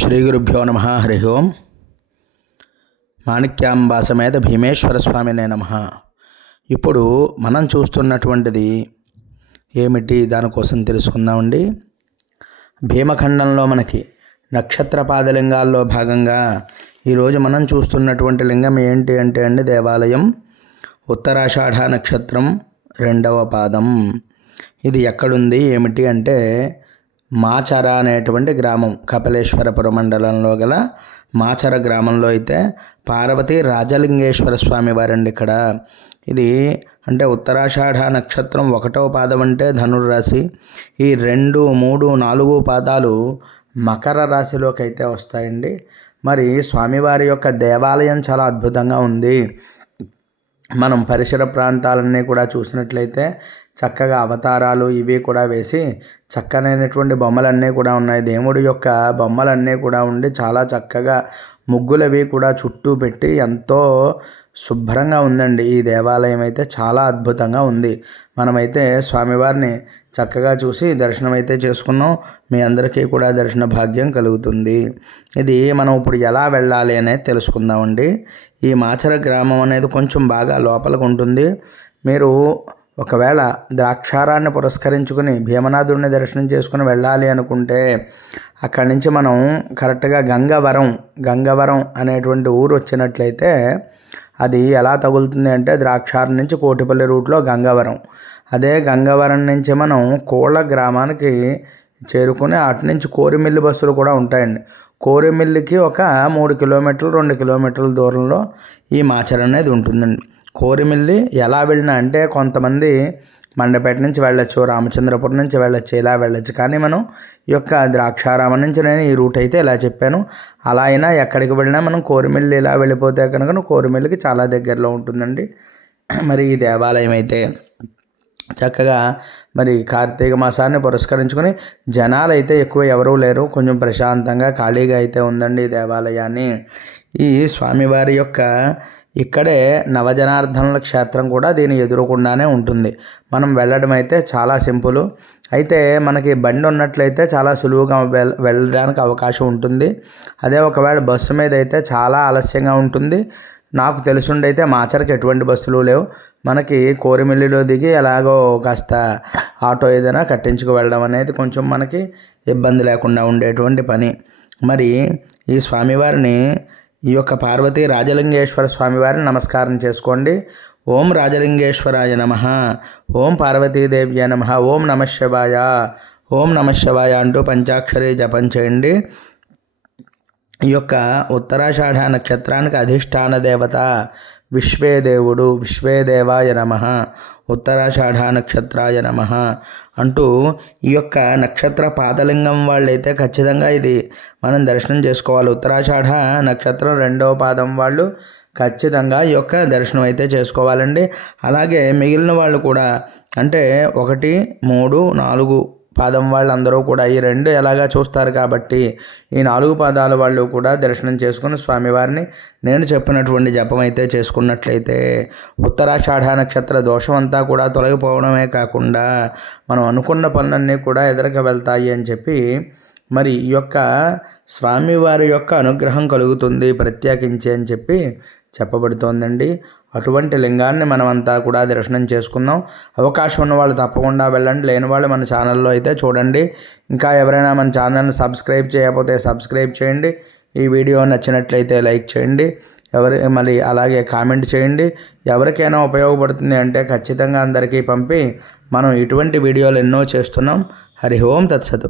శ్రీ గురుభ్యో నమ. హరి ఓం. మాణిక్యాంబా సమేత భీమేశ్వర స్వామినే నమ. ఇప్పుడు మనం చూస్తున్నటువంటిది ఏమిటి, దానికోసం తెలుసుకుందామండి. భీమఖండంలో మనకి నక్షత్ర పాదలింగాల్లో భాగంగా ఈరోజు మనం చూస్తున్నటువంటి లింగం ఏంటి అంటే అండి, దేవాలయం ఉత్తరాషాఢ నక్షత్రం 2వ పాదం. ఇది ఎక్కడుంది ఏమిటి అంటే మాచర అనేటువంటి గ్రామం, కపిలేశ్వరపురం మండలంలో గల మాచర గ్రామంలో అయితే పార్వతీ రాజలింగేశ్వర స్వామి వారండి ఇక్కడ. ఇది అంటే ఉత్తరాషాఢ నక్షత్రం 1వ పాదం అంటే ధనుర్రాశి, ఈ 2, 3, 4 పాదాలు మకర రాశిలోకి అయితే వస్తాయండి. మరి స్వామివారి యొక్క దేవాలయం చాలా అద్భుతంగా ఉంది. మనం పరిసర ప్రాంతాలన్నీ కూడా చూసినట్లయితే చక్కగా అవతారాలు ఇవి కూడా వేసి చక్కనైనటువంటి బొమ్మలన్నీ కూడా ఉన్నాయి. దేవుడి యొక్క బొమ్మలన్నీ కూడా ఉండి చాలా చక్కగా ముగ్గులవి కూడా చుట్టూ పెట్టి ఎంతో శుభ్రంగా ఉందండి. ఈ దేవాలయం అయితే చాలా అద్భుతంగా ఉంది. మనమైతే స్వామివారిని చక్కగా చూసి దర్శనం అయితే చేసుకున్నాం. మీ అందరికీ కూడా దర్శన భాగ్యం కలుగుతుంది. ఇది మనం ఇప్పుడు ఎలా వెళ్ళాలి అనేది తెలుసుకుందామండి. ఈ మాచర గ్రామం అనేది కొంచెం బాగా లోపలికి ఉంటుంది. మీరు ఒకవేళ ద్రాక్షారాన్ని పురస్కరించుకుని భీమనాథుడిని దర్శనం చేసుకుని వెళ్ళాలి అనుకుంటే అక్కడి నుంచి మనం కరెక్ట్గా గంగవరం అనేటువంటి ఊరు వచ్చినట్లయితే అది ఎలా తగులుతుంది అంటే ద్రాక్షారం నుంచి కోటిపల్లి రూట్లో గంగవరం. అదే గంగవరం నుంచి మనం కోళ్ళ గ్రామానికి చేరుకుని అటు నుంచి కోరిమిల్లి బస్సులు కూడా ఉంటాయండి. కోరిమిల్లికి ఒక 3 కిలోమీటర్లు 2 కిలోమీటర్ల దూరంలో ఈ మాచర అనేది ఉంటుందండి. కోరిమిల్లి ఎలా వెళ్ళినా అంటే కొంతమంది మండపేట నుంచి వెళ్ళొచ్చు, రామచంద్రపురం నుంచి వెళ్ళొచ్చు, ఇలా వెళ్ళొచ్చు. కానీ మనం ఈ యొక్క ద్రాక్షారామం నుంచి నేను ఈ రూట్ అయితే ఇలా చెప్పాను. అలా అయినా ఎక్కడికి వెళ్ళినా మనం కోరిమిల్లి ఇలా వెళ్ళిపోతే కనుక కోరిమిల్లికి చాలా దగ్గరలో ఉంటుందండి. మరి ఈ దేవాలయం అయితే చక్కగా మరి కార్తీక మాసాన్ని పురస్కరించుకొని జనాలు అయితే ఎక్కువ ఎవరూ లేరు, కొంచెం ప్రశాంతంగా ఖాళీగా అయితే ఉందండి ఈ దేవాలయాన్ని. ఈ స్వామివారి యొక్క ఇక్కడే నవజనార్దనుల క్షేత్రం కూడా దీని ఎదురుకుండానే ఉంటుంది. మనం వెళ్ళడం అయితే చాలా సింపుల్. అయితే మనకి బండి ఉన్నట్లయితే చాలా సులువుగా వెళ్ళడానికి అవకాశం ఉంటుంది. అదే ఒకవేళ బస్సు మీద అయితే చాలా ఆలస్యంగా ఉంటుంది. నాకు తెలుసుండైతే మాచరకి ఎటువంటి బస్సులు లేవు. మనకి కోరిమిల్లిలో దిగి ఎలాగో కాస్త ఆటో ఏదైనా కట్టించుకు వెళ్ళడం అనేది కొంచెం మనకి ఇబ్బంది లేకుండా ఉండేటువంటి పని. మరి ఈ స్వామివారిని ఈ యొక్క పార్వతీ రాజలింగేశ్వర స్వామివారిని నమస్కారం చేసుకోండి. ఓం రాజలింగేశ్వరాయ నమః, ఓం పార్వతీదేవ్య నమః, ఓం నమః శివాయ, ఓం నమః శివాయ అంటూ పంచాక్షరి జపం చేయండి. ఈ యొక్క ఉత్తరాషాఢ నక్షత్రానికి అధిష్టాన దేవత విశ్వేదేవుడు, విశ్వేదేవాయ నమః, ఉత్తరాషాఢ నక్షత్రాయ నమః అంటూ ఈ యొక్క నక్షత్ర పాదలింగం వాళ్ళైతే ఖచ్చితంగా ఇది మనం దర్శనం చేసుకోవాలి. ఉత్తరాషాఢ నక్షత్రం 2వ పాదం వాళ్ళు ఖచ్చితంగా ఈ యొక్క దర్శనం అయితే చేసుకోవాలండి. అలాగే మిగిలిన వాళ్ళు కూడా అంటే 1, 3, 4 పాదం వాళ్ళందరూ కూడా ఈ 2 ఎలాగా చూస్తారు కాబట్టి ఈ 4 పాదాల వాళ్ళు కూడా దర్శనం చేసుకుని స్వామివారిని నేను చెప్పినటువంటి జపం అయితే చేసుకున్నట్లయితే ఉత్తరాషాఢ నక్షత్ర దోషం అంతా కూడా తొలగిపోవడమే కాకుండా మనం అనుకున్న పనులన్నీ కూడా ఎదురుగా వెళ్తాయి అని చెప్పి మరి ఈ యొక్క స్వామివారి యొక్క అనుగ్రహం కలుగుతుంది ప్రత్యేకించి అని చెప్పి చెప్పబడుతోందండి. అటువంటి లింగాన్ని మనమంతా కూడా దర్శనం చేసుకుందాం. అవకాశం ఉన్న వాళ్ళు తప్పకుండా వెళ్ళండి, లేని వాళ్ళు మన ఛానల్లో అయితే చూడండి. ఇంకా ఎవరైనా మన ఛానల్ని సబ్స్క్రైబ్ చేయకపోతే సబ్స్క్రైబ్ చేయండి. ఈ వీడియో నచ్చినట్లయితే లైక్ చేయండి, మరి అలాగే కామెంట్ చేయండి. ఎవరికైనా ఉపయోగపడుతుంది అంటే ఖచ్చితంగా అందరికీ పంపి మనం ఇటువంటి వీడియోలు ఎన్నో చేస్తున్నాం. హరి ఓం తత్సతు.